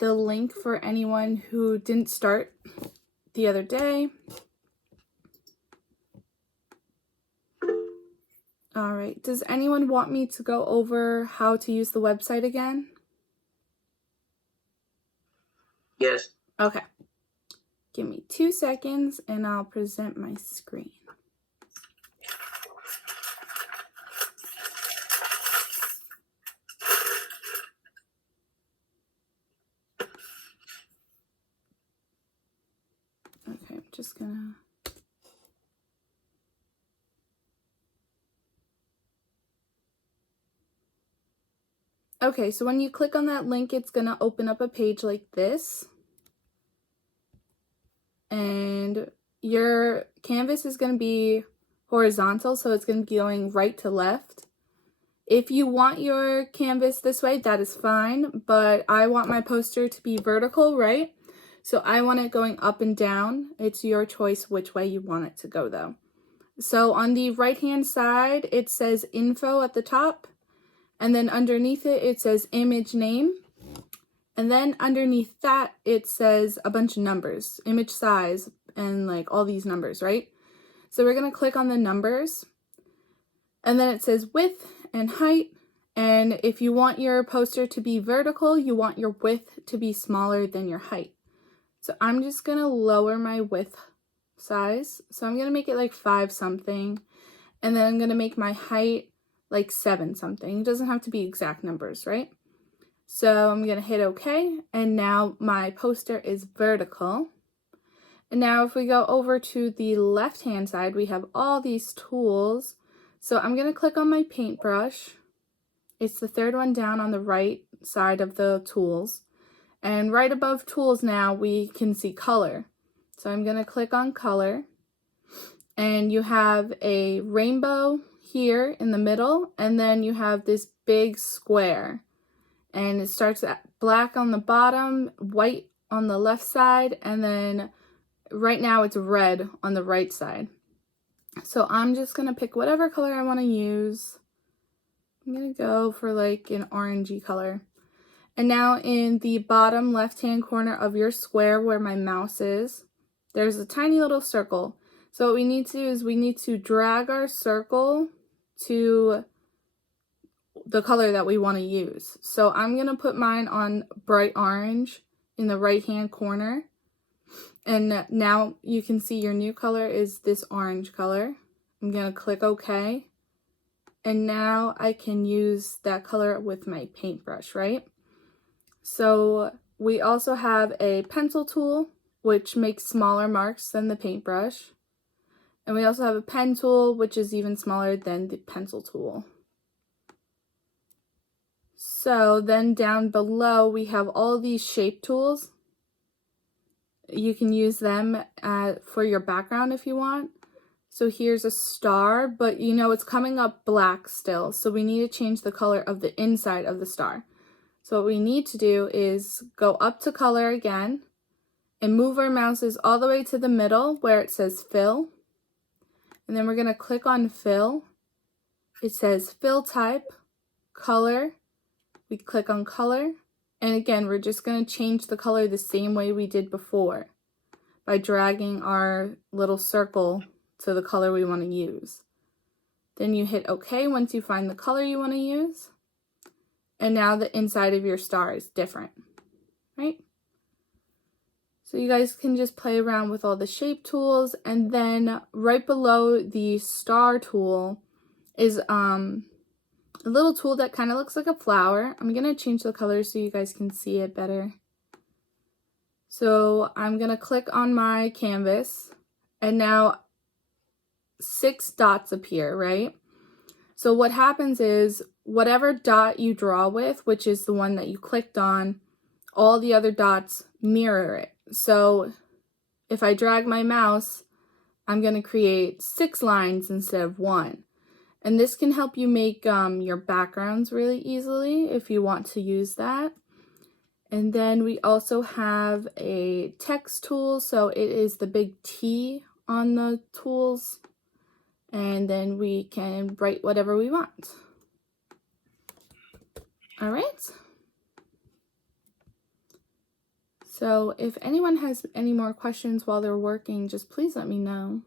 the link for anyone who didn't start the other day. All right, does anyone want me to go over how to use the website again? Yes. Okay. Give me 2 seconds and I'll present my screen. Okay, I'm just gonna... Okay, so when you click on that link, it's gonna open up a page like this. And your canvas is gonna be horizontal, so it's gonna be going right to left. If you want your canvas this way, that is fine, but I want my poster to be vertical, right? So I want it going up and down. It's your choice which way you want it to go though. So on the right-hand side, it says info at the top, and then underneath it, it says image name. And then underneath that, it says a bunch of numbers, image size, and like all these numbers, right? So we're gonna click on the numbers, and then it says width and height. And if you want your poster to be vertical, you want your width to be smaller than your height. So I'm just gonna lower my width size. So I'm gonna make it like 5 something, and then I'm gonna make my height like 7 something. It doesn't have to be exact numbers, right? So I'm gonna hit OK, and now my poster is vertical. And now if we go over to the left-hand side, we have all these tools. So I'm gonna click on my paintbrush. It's the 3rd one down on the right side of the tools. And right above tools now, we can see color. So I'm gonna click on color. And you have a rainbow here in the middle, and then you have this big square. And it starts at black on the bottom, white on the left side, and then right now it's red on the right side. So I'm just gonna pick whatever color I wanna use. I'm gonna go for like an orangey color. And now in the bottom left-hand corner of your square where my mouse is, there's a tiny little circle. So what we need to do is we need to drag our circle to the color that we want to use. So I'm going to put mine on bright orange in the right hand corner. And now you can see your new color is this orange color. I'm going to click OK. And now I can use that color with my paintbrush, right? So we also have a pencil tool, which makes smaller marks than the paintbrush. And we also have a pen tool, which is even smaller than the pencil tool. So then down below, we have all these shape tools. You can use them for your background if you want. So here's a star, but you know it's coming up black still. So we need to change the color of the inside of the star. So what we need to do is go up to color again and move our mouses all the way to the middle where it says fill. And then we're going to click on fill. It says fill type, color. We click on color, and again, we're just going to change the color the same way we did before by dragging our little circle to the color we want to use. Then you hit OK once you find the color you want to use, and now the inside of your star is different, right? So you guys can just play around with all the shape tools, and then right below the star tool is a little tool that kind of looks like a flower. I'm going to change the color so you guys can see it better. So I'm going to click on my canvas, and now 6 dots appear, right? So what happens is whatever dot you draw with, which is the one that you clicked on, all the other dots mirror it. So if I drag my mouse, I'm going to create 6 lines instead of 1. And this can help you make your backgrounds really easily if you want to use that. And then we also have a text tool. So it is the big T on the tools. And then we can write whatever we want. All right. So if anyone has any more questions while they're working, just please let me know.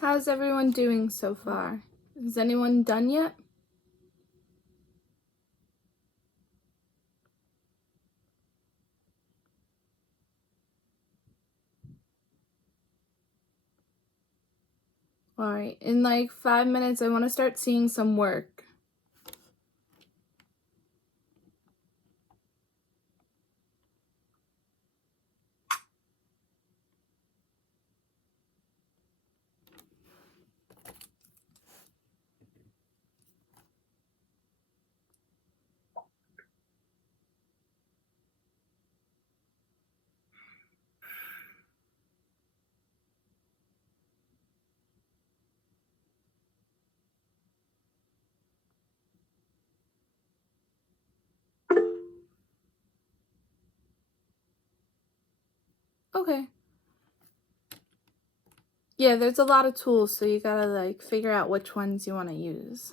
How's everyone doing so far? Is anyone done yet? Alright, in like 5 minutes, I want to start seeing some work. Okay. Yeah, there's a lot of tools, so you gotta like figure out which ones you want to use.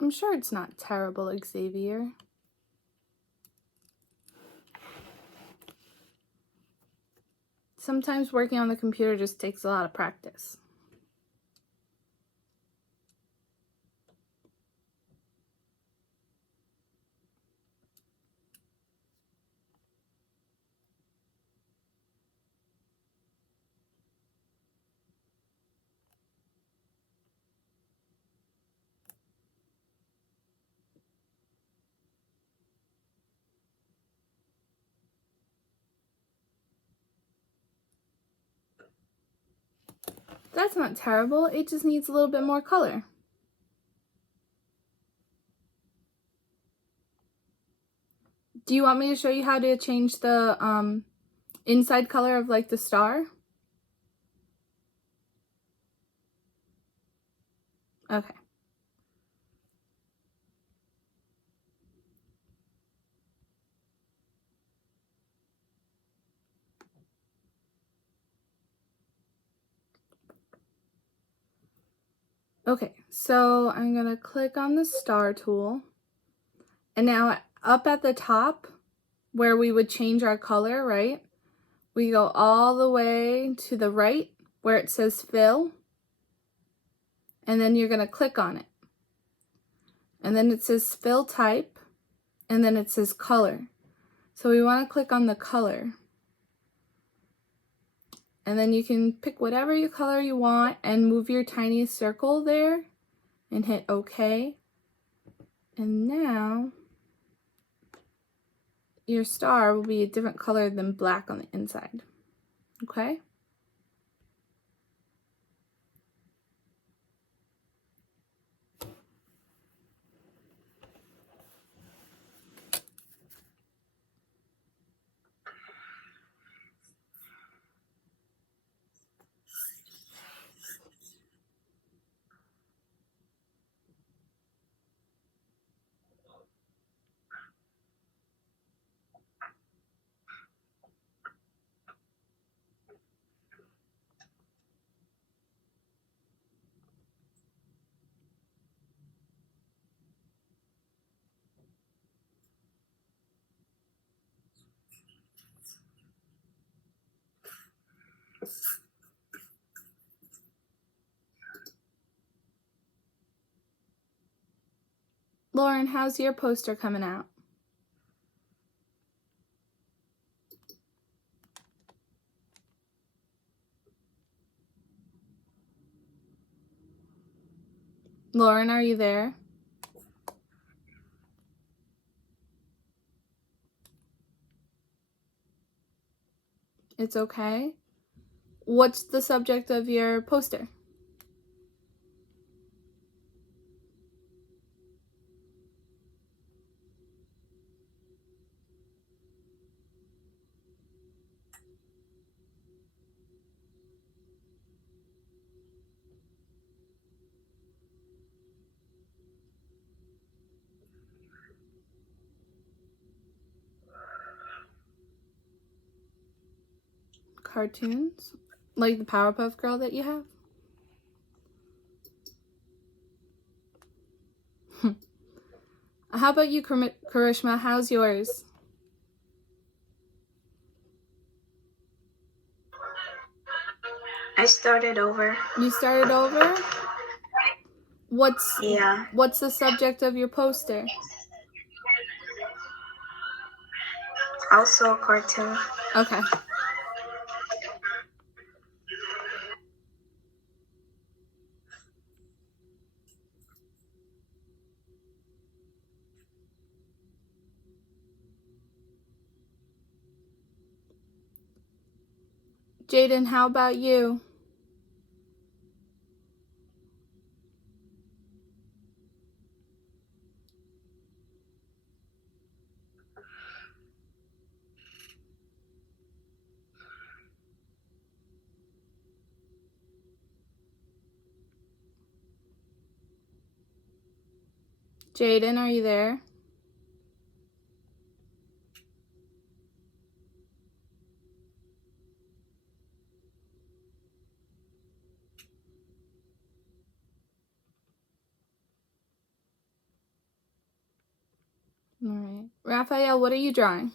I'm sure it's not terrible, Xavier. Sometimes working on the computer just takes a lot of practice. That's not terrible, it just needs a little bit more color. Do you want me to show you how to change the inside color of like the star? Okay. Okay, so I'm gonna click on the star tool, and now up at the top where we would change our color, right? We go all the way to the right where it says fill, and then you're gonna click on it. And then it says fill type, and then it says color. So we wanna click on the color. And then you can pick whatever your color you want and move your tiny circle there and hit OK. And now your star will be a different color than black on the inside. Okay? Lauren, how's your poster coming out? Lauren, are you there? It's okay. What's the subject of your poster? Cartoons? Like the Powerpuff Girl that you have? How about you, Karishma? How's yours? I started over. You started over? Yeah. What's the subject of your poster? Also a cartoon. Okay. Jaden, how about you? Jaden, are you there? All right. Raphael, what are you drawing?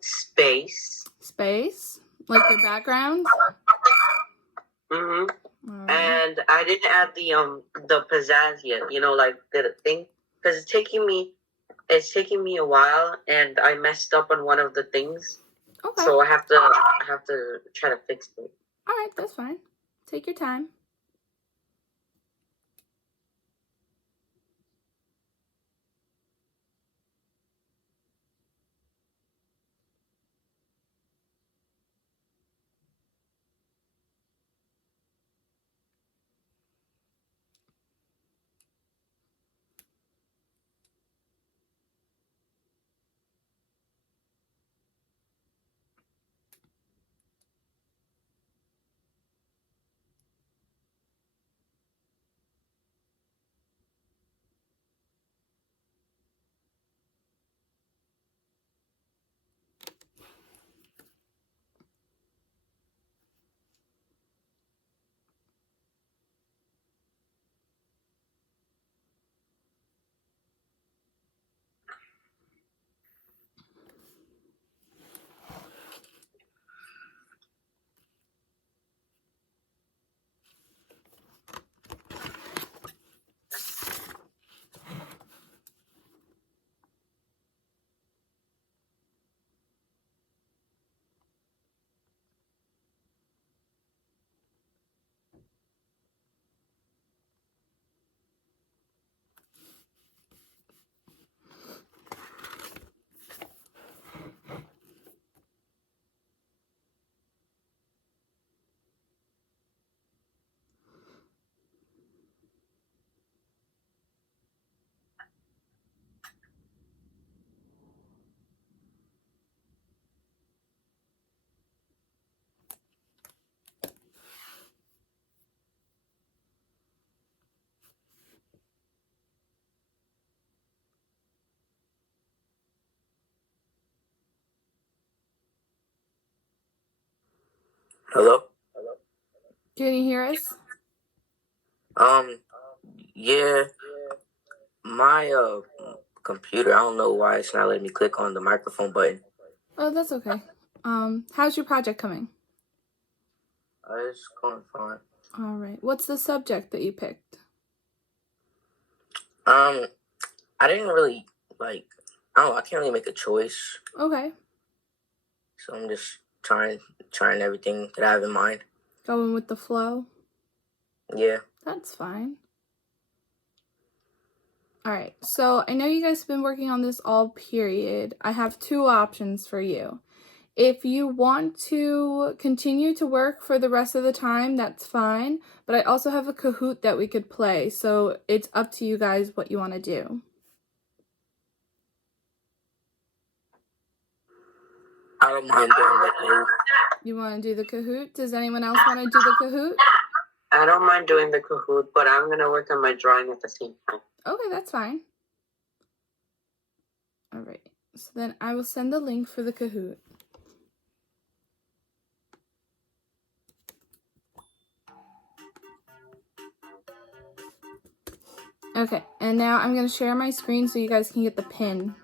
Space. Space? Like your background? Mm-hmm. All right. And I didn't add the pizzazz yet, like the thing, because it's taking me a while, and I messed up on one of the things. Okay. So I have to try to fix it. All right, that's fine. Take your time. Hello? Can you hear us? Yeah, my computer, I don't know why it's not letting me click on the microphone button. Oh, that's okay. How's your project coming? It's going fine. All right. What's the subject that you picked? I didn't really I can't really make a choice. Okay. So I'm just trying everything that I have in mind. Going with the flow? Yeah. That's fine. All right. So I know you guys have been working on this all period. I have two options for you. If you want to continue to work for the rest of the time, that's fine. But I also have a Kahoot that we could play. So it's up to you guys what you want to do. I don't mind doing the Kahoot. You want to do the Kahoot? Does anyone else want to do the Kahoot? I don't mind doing the Kahoot, but I'm going to work on my drawing at the same time. Okay, that's fine. All right. So then I will send the link for the Kahoot. Okay, and now I'm going to share my screen so you guys can get the pin.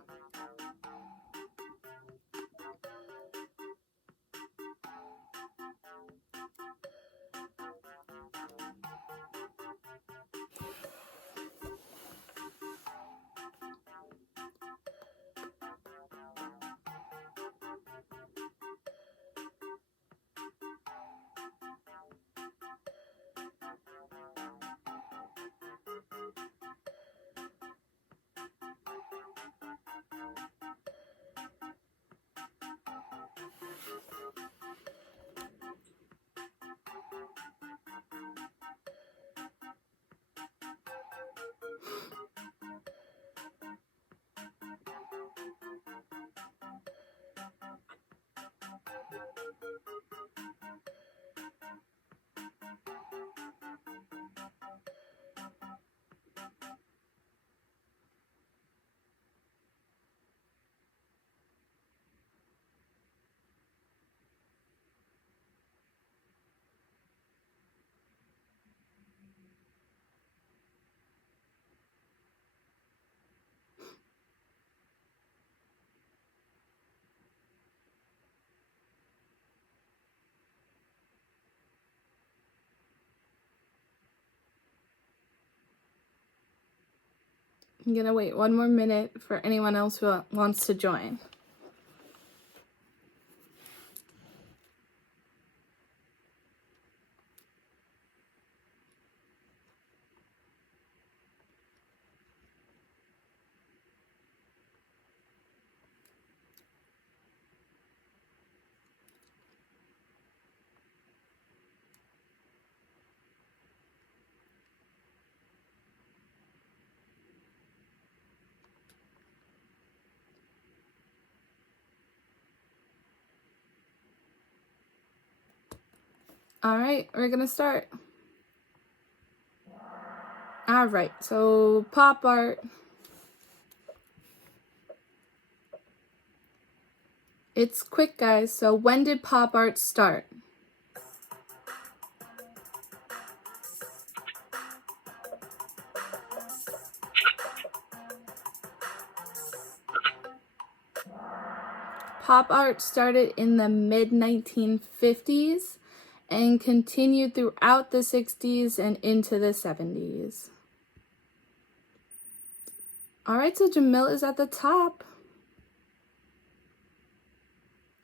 I'm gonna wait 1 more minute for anyone else who wants to join. All right, we're gonna start. All right, so pop art. It's quick, guys. So when did pop art start? Pop art started in the mid-1950s and continued throughout the 60s and into the 70s. All right, so Jamil is at the top.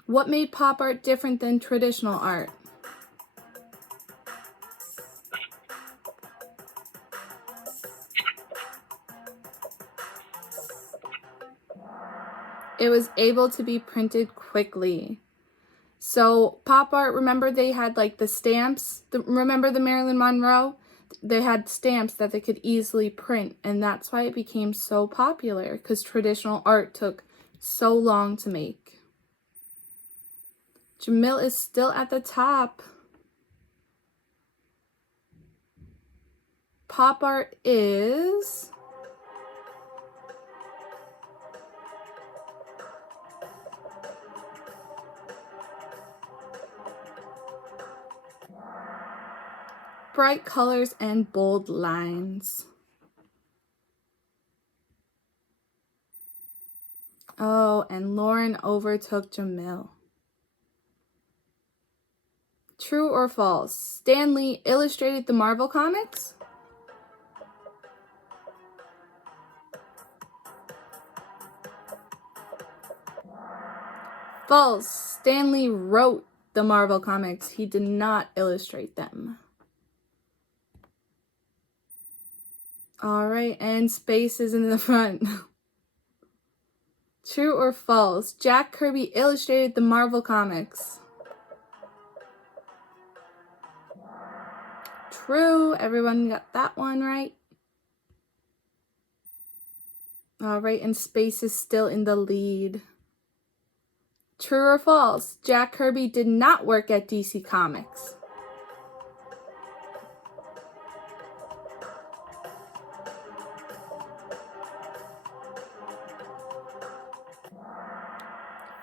What made pop art different than traditional art? It was able to be printed quickly. So pop art, remember they had like the stamps? Remember the Marilyn Monroe? They had stamps that they could easily print, and that's why it became so popular, because traditional art took so long to make. Jamil is still at the top. Pop art is... bright colors and bold lines. Oh, and Lauren overtook Jamil. True or false? Stan Lee illustrated the Marvel comics? False. Stan Lee wrote the Marvel comics. He did not illustrate them. All right, and space is in the front. True or false? Jack Kirby illustrated the Marvel comics. True. Everyone got that one right. All right, and space is still in the lead. True or false? Jack Kirby did not work at DC Comics.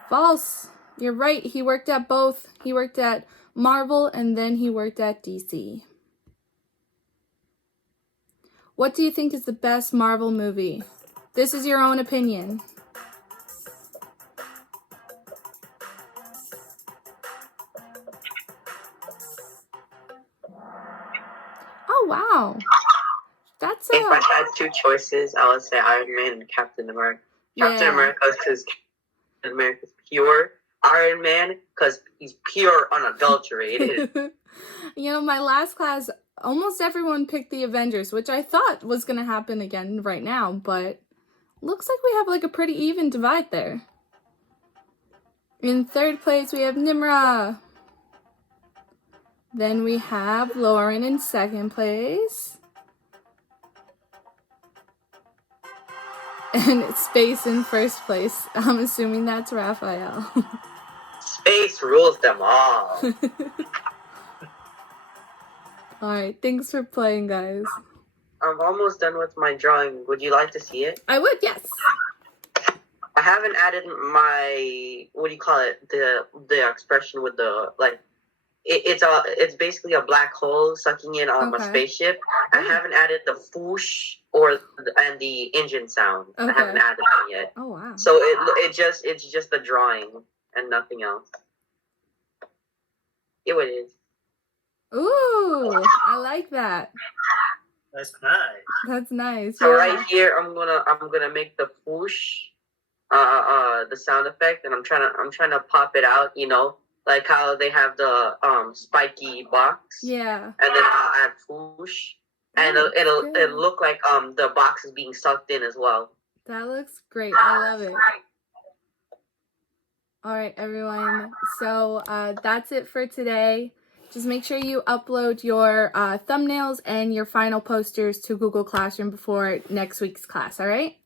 False. You're right. He worked at both. He worked at Marvel and then he worked at DC. What do you think is the best Marvel movie? This is your own opinion. Oh, wow. That's If I had two choices, I would say Iron Man and Captain America. Captain America because Captain America's pure. Iron Man because he's pure, unadulterated. You know, my last class, almost everyone picked the Avengers, which I thought was going to happen again right now, but looks like we have like a pretty even divide there. In third place, we have Nimra. Then we have Lauren in second place. And Space in first place. I'm assuming that's Raphael. Space rules them all. Alright, thanks for playing, guys. I'm almost done with my drawing. Would you like to see it? I would, yes. I haven't added my, what do you call it? The expression with the, like, it's basically a black hole sucking in on a spaceship. I haven't added the whoosh and the engine sound. I haven't added that yet. Oh wow! So it's just the drawing and nothing else. Here it is. Ooh, I like that. That's nice. That's nice. So Yeah. right here, I'm gonna make the whoosh, the sound effect, and I'm trying to pop it out. You know, like how they have the spiky box. Yeah. And then I'll add whoosh, and it'll look like the box is being sucked in as well. That looks great. I love it. All right, everyone. So that's it for today. Just make sure you upload your thumbnails and your final posters to Google Classroom before next week's class, all right?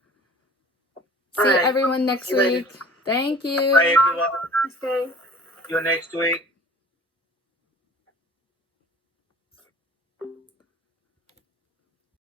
See All right. everyone next See you later. week. Thank you. Bye, everyone. Stay. See you next week.